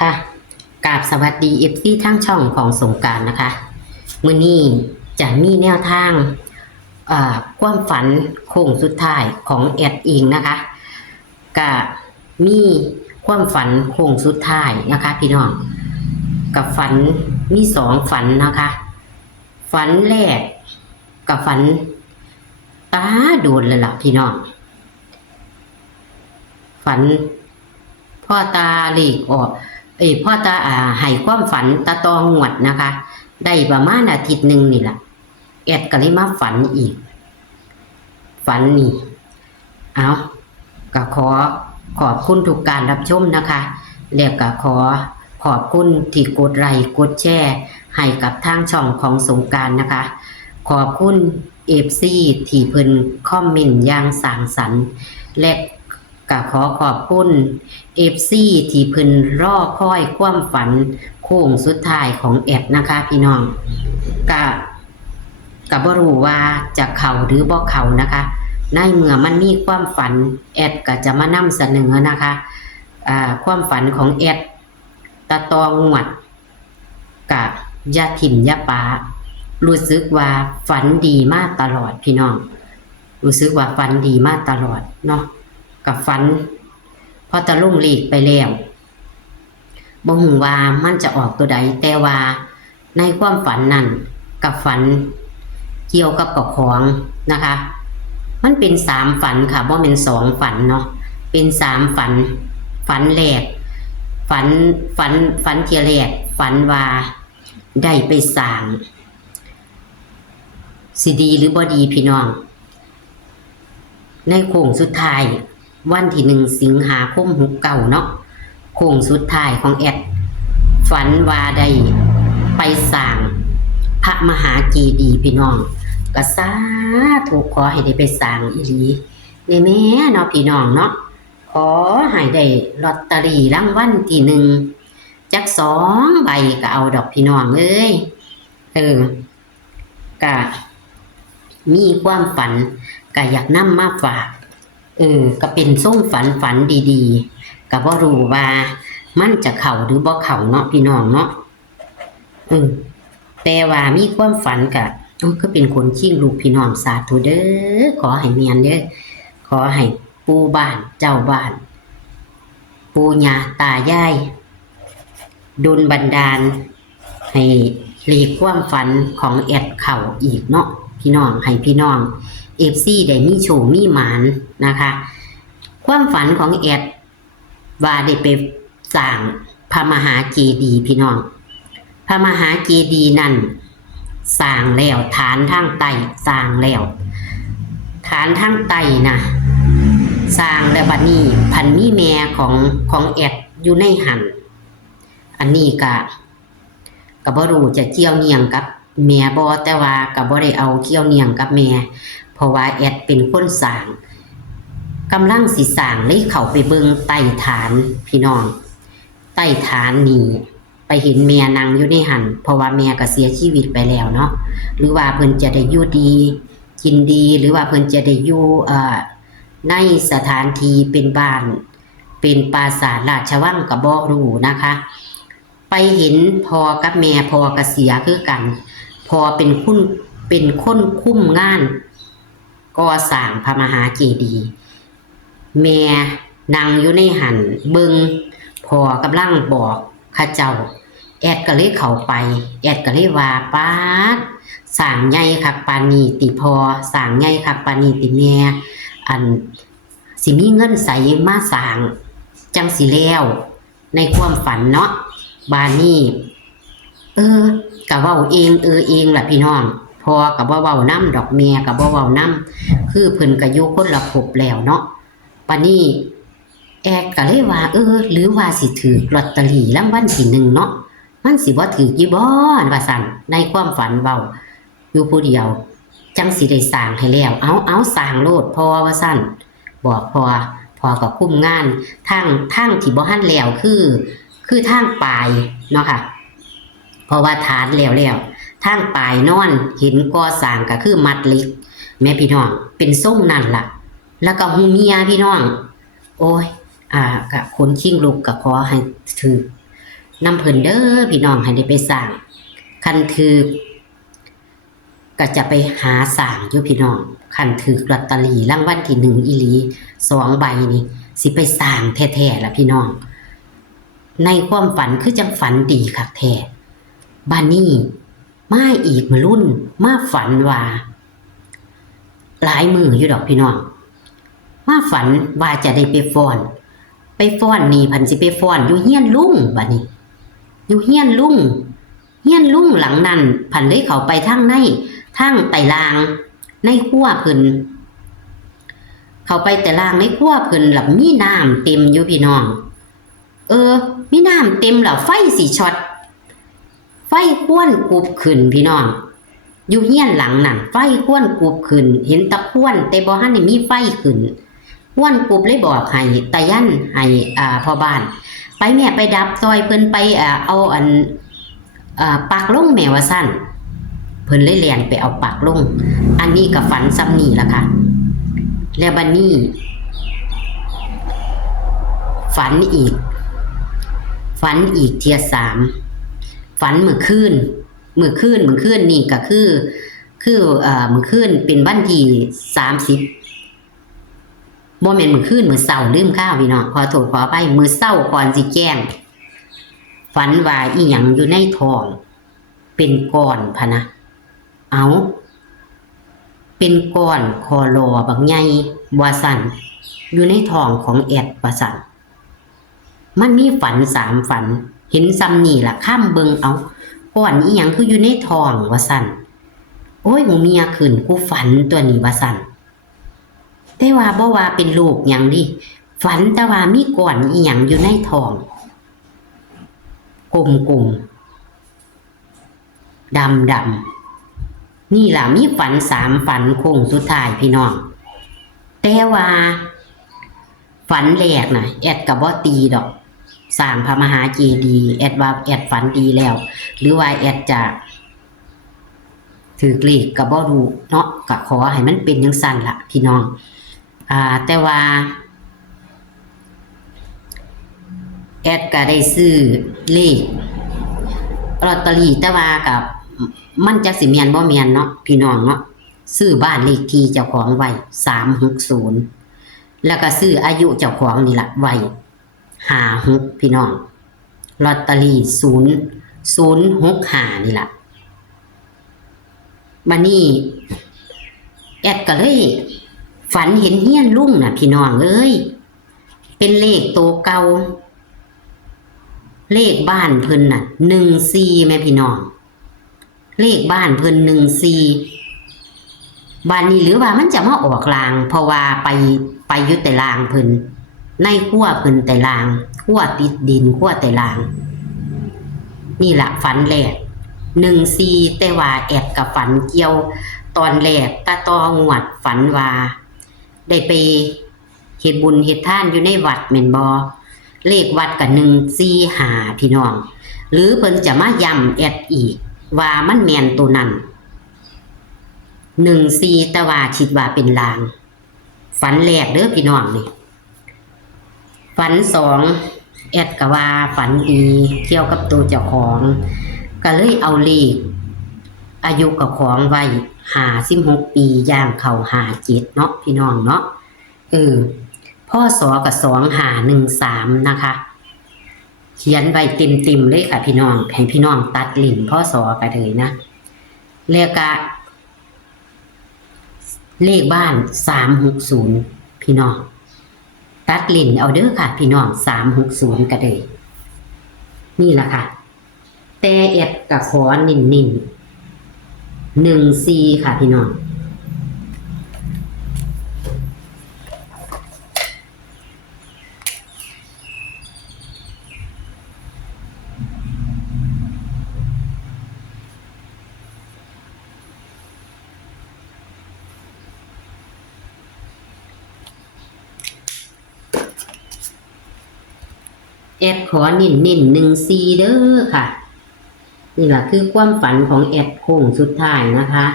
ค่ะกราบสวัสดีFCทั้งช่องของสงกรานต์นะคะมื้อนี้จะมีแนวทางความฝันโค้งสุดท้ายของแอดเองนะคะก็มีความฝันโค้งสุดท้ายนะคะพี่น้องกับฝันมี2ฝันนะคะฝันแรกกับฝันตาโดนเลยล่ะพี่น้องฝันพ่อตาหลีกออกพ่อตาให้ความฝันตาตองหวดนะคะได้ประมาณอาทิตย์หนึ่งนี่แหละแอดก็เลยมาฝันอีกฝันนี่เอาก็ขอขอบคุณทุกการรับชมนะคะแล้วก็ขอขอบคุณที่กดไลค์กดแชร์ให้กับทางช่องของสงกรานต์นะคะขอบคุณFCที่เพิ่นคอมเมนต์อย่างสร้างสรรค์และก็ขอขอบคุณ FC ที่เพิ่นรอคอยความฝันโค้งสุดท้ายของแอดนะคะพี่น้องก็บ่รู้ว่าจะเข้าหรือบ่เข้านะคะในเมื่อมันมีความฝันแอดก็จะมานำเสนอนะคะความฝันของแอดตะตองหวดกับยาถิ่มยาป้ารู้สึกว่าฝันดีมากตลอดพี่น้องรู้สึกว่าฝันดีมากตลอดเนาะกับฝันพอตะลุ่งหลีกไปแล้วบ่ฮู้ว่ามันจะออกตัวใดแต่ว่าในความฝันนั้นกับฝันเกี่ยวกับของนะคะมันเป็น3ฝันค่ะบ่แม่น2ฝันเนาะเป็น3ฝันฝันแรกฝันเที่ยแรกฝันว่าได้ไปสร้างสิดีหรือบ่ดีพี่น้องในโค้งสุดท้ายวันที่1สิงหาคม69เนาะโค้งสุดท้ายของแอดฝันว่าได้ไปสร้างพระมหาเจดีย์พี่น้องก็สาธุขอให้ได้ไปสร้างอีหลีได้แม่เนาะพี่น้องเนาะขอให้ได้ลอตเตอรี่รางวัลที่1จัก2ใบก็เอาดอกพี่น้องเอ้ยก็มีความฝันก็อยากนำมาฝากก็เป็นส่งฝันดีๆก็บ่รู้ว่ามันจะเข้าหรือบ่เข้าเนาะพี่น้องเนาะแต่ว่ามีความฝันก็เป็นคนชิงลูกพี่น้องสาธุเด้อขอให้เมียนเด้อขอให้ปู่บ้านเจ้าบ้านปู่ย่าตายายดลบันดาลให้หลีกความฝันของแอดเข้าอีกเนาะพี่น้องให้พี่น้องFC ได้มีโชคมีหมานนะคะความฝันของแอดว่าได้ไปสร้างพระมหาเจดีย์พี่น้องพระมหาเจดีย์นั่นสร้างแล้วฐานทางใต้สร้างแล้วฐานทางใต้นะสร้างแล้วบัดนี้พันมีแม่ของแอดอยู่ในหันอันนี้ก็บ่รู้จะเกี่ยวเนียงกับแม่บ่แต่ว่าก็บ่ได้เอาเกี่ยวเนียงกับแม่เพราะว่าแอดเป็นคนสร้างกำลังสิสร้างเลยเข้าไปเบิ่งใต้ฐานพี่น้องใต้ฐานนี่ไปเห็นแม่นั่งอยู่ในหันเพราะว่าแม่ก็เสียชีวิตไปแล้วเนาะหรือว่าเพิ่นจะได้อยู่ดีกินดีหรือว่าเพิ่นจะได้อยู่ในสถานที่เป็นบ้านเป็นปราสาทราชวังก็บ่รู้นะคะไปเห็นพ่อกับแม่พ่อก็เสียคือกันพ่อเป็นคนคุมงานก่อสร้างพระมหาเจดีย์แม่นั่งอยู่ในหันเบิ่งพ่อกำลังบอกข้าเจ้าแอดก็เลยเข้าไปแอดก็เลยว่าป๊าดสร้างใหญ่คักปานนี้ติพอสร้างใหญ่คักปานนี้ติแม่สิมีเงินใส่มาสร้างจังสิแล้วในความฝันเนาะบานนี้ก็เว้าเองล่ะพี่น้องพอก็บ่เว้านำดอกแม่ก็บ่เว้านำคือเพิ่นก็อยู่คนละภพแล้วเนาะปานนี้แอดก็เลยว่าหรือว่าสิถือลอตเตอรี่รางวัลที่1เนาะมันสิบ่ถืออยู่บ่ว่าซั่นในความฝันเว้าอยู่ผู้เดียวจังสิได้สร้างให้แล้วเอาสร้างโลดพอว่าซั่นบอกพอก็คุมงานทางที่บ่ทันแล้วคือทางปลายเนาะค่ะเพราะว่าฐานแล้วทางปลายนอนเห็นก่อสร้างก็คือมัดเหล็กแม่พี่น้องเป็นทรงนั่นล่ะแล้วก็ฮูเมียพี่น้องโอ้ยก็คนชิงลูกก็ขอให้ถือ นำเพิ่นเด้อพี่น้องให้ได้ไปสร้างคันถือก็จะไปหาสร้างอยู่พี่น้องคันถือลอตเตอรี่รางวัลที่1อีหลี2ใบนี่สิไปสร้างแท้ๆล่ะพี่น้องในความฝันคือจังฝันดีคักแท้บัดนี้มาอีกมื้อรุ่นมาฝันว่าหลายมื้ออยู่ดอกพี่น้องมาฝันว่าจะได้ไปฟ้อนนี่พันสิไปฟ้อนอยู่เฮียนลุงบัดนี้อยู่เฮียนลุงหลังนั้นพันเลยเข้าไปทางในทางไต่ลางในครัวเพิ่นเข้าไปแต่ลางในครัวเพิ่นล่ะมีน้ำเต็มอยู่พี่น้องมีน้ำเต็มแล้วไฟสิช็อตไฟควนกุบขึ้นพี่น้องอยู่เฮียนหลังนั้นไฟควนกุบขึ้นเห็นตะควนแต่บ่ทันได้มีไฟขึ้นควนกุบเลยบอกให้ตายันให้พ่อบ้านไปแม่ไปดับซอยเพิ่นไปเอาปักลงแม่ว่าซั่นเพิ่นเลยแล่นไปเอาปักลงอันนี้ก็ฝันซ้ำนี่ล่ะค่ะแล้วบัดนี้ฝันอีกเที่ย3ฝันมื้อคืนนี่ก็คือมื้อคืนเป็นวันที่30บ่แม่นมื้อคืนมื้อเช้าลืมข้าวพี่น้องขอโทษขออภัยมื้อเช้าก่อนสิแจ้งฝันว่าอีหยังอยู่ในท้องเป็นก้อนพะนะเอาเป็นก้อนคอรอบักใหญ่ว่าซั่นอยู่ในท้องของแอดว่าซั่นมันมีฝัน3ฝันเห็นซ้ำนี่ล่ะข้ามเบิ่งเอาก้อนอีหยังคืออยู่ในท้องว่าซั่นโอ้ยหมู่เมียขึ้นกูฝันตัวนี้ว่าซั่นแต่ว่าบ่ว่าเป็นลูกหยังดิฝันแต่ว่ามีก้อนอีหยังอยู่ในท้องกลมๆดำๆนี่ล่ะมีฝัน3ฝันโค้งสุดท้ายพี่น้องแต่ว่าฝันแรกน่ะแอดก็บ่ตีดอกสร้างพระมหาเจดีย์แอดว่าแอดฝันดีแล้วหรือว่าแอดจะถือเลขก็บ่รู้เนาะก็ขอให้มันเป็นจังซั่นล่ะพี่น้องแต่ว่าแอดก็ได้ซื้อเลขลอตเตอรี่แต่ว่ากับมันจักสิแม่นบ่แม่นเนาะพี่น้องเนาะซื้อบ้านเลขที่เจ้าของไว้360แล้วก็ซื้ออายุเจ้าของนี่ล่ะไว้56พี่น้องลอตเตอรี่0065นี่ล่ะบัดนี้แอดก็เลยฝันเห็นเฮียนลุงน่ะพี่น้องเอ้ยเป็นเลขโตเก่าเลขบ้านเพิ่นน่ะ14แม่พี่น้องเลขบ้านเพิ่น14บ้านนี้หรือว่ามันจะมาออกลางเพราะว่าไปอยู่แต่ลางเพิ่นในครัวเพิ่นแต่ลางครัวติดดินครัวแต่ลางนี่ล่ะฝันแรก14แต่ว่าแอดกับฝันเกี่ยวตอนแรกตาตองวดฝันว่าได้ไปเฮ็ดบุญเฮ็ดทานอยู่ในวัดแม่นบ่เลขวัดก็145พี่น้องหรือเพิ่นจะมาย้ำแอดอีกว่ามันแม่นตัวนั้น14แต่ว่าคิดว่าเป็นลางฝันแรกเด้อพี่น้องนี่ฝัน2แอดก็ว่าฝันดีเกี่ยวกับตัวเจ้าของก็เลยเอาเลขอายุกับของไว้56ปีย่างเข้า57เนาะพี่น้องเนาะพ่อสอกับ2513นะคะเขียนไว้เต็มๆเลยค่ะพี่น้องให้พี่น้องตัดลิ้นพ่อสอไปเลยนะแล้วก็เลขบ้าน360พี่น้องตัดลิ้นเอาเด้อค่ะพี่น้อง360ก็ได้นี่ล่ะค่ะแต่แอดก็ขอนิ่น14ค่ะพี่น้องแอดขอนิ่น14เด้อค่ะนี่แหละคือความฝันของแอดโค้งสุดท้ายนะคะ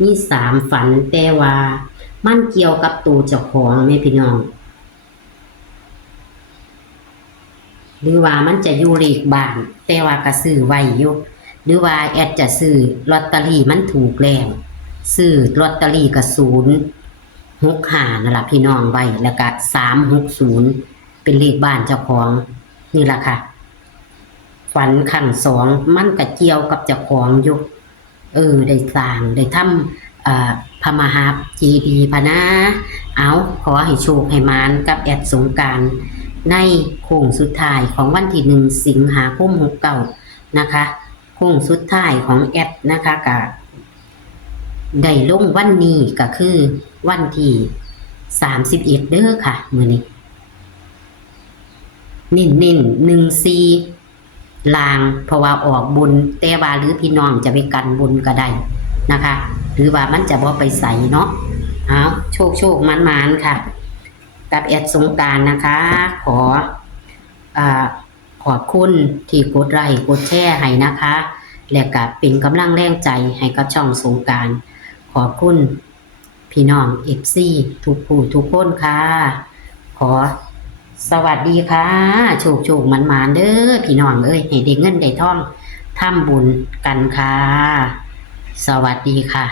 มี3ฝันแต่ว่ามันเกี่ยวกับตัวเจ้าของแม่พี่น้อง หรือว่ามันจะอยู่เลขบ้านแต่ว่าก็ซื้อไว้อยู่หรือว่าแอดจะซื้อลอตเตอรี่มันถูกแล้วซื้อลอตเตอรี่ก็065นั่นล่ะพี่น้องไว้แล้วก็360เป็นเลขบ้านเจ้าของนี่ล่ะค่ะฝันครั้งสองมันก็เกี่ยวกับเจ้าของอยู่ได้สร้างได้ทำพระมหาเจดีย์พะนะเอาขอให้โชคให้มานกับแอดสงกรานต์ในโค้งสุดท้ายของวันที่1สิงหาคม69นะคะโค้งสุดท้ายของแอดนะคะก็ได้ลงวันนี้ก็คือวันที่31เด้อค่ะมื้อนี้เน้น14ลางเพราะว่าออกบุญแต่ว่าหรือพี่น้องจะไปกันบุญก็ได้นะคะหรือว่ามันจะบ่ไปใส่เนาะเอาโชคมันค่ะกับแอดสงกรานต์นะคะขอขอบคุณที่กดไลค์กดแชร์ให้นะคะและก็เป็นกำลังแรงใจให้กับช่องสงกรานต์ขอบคุณพี่น้อง FC ทุกผู้ทุกคนค่ะขอสวัสดีค่ะโชคมันเด้อพี่น้องเอ้ยให้ได้เงินได้ทองทำบุญกันค่ะสวัสดีค่ะ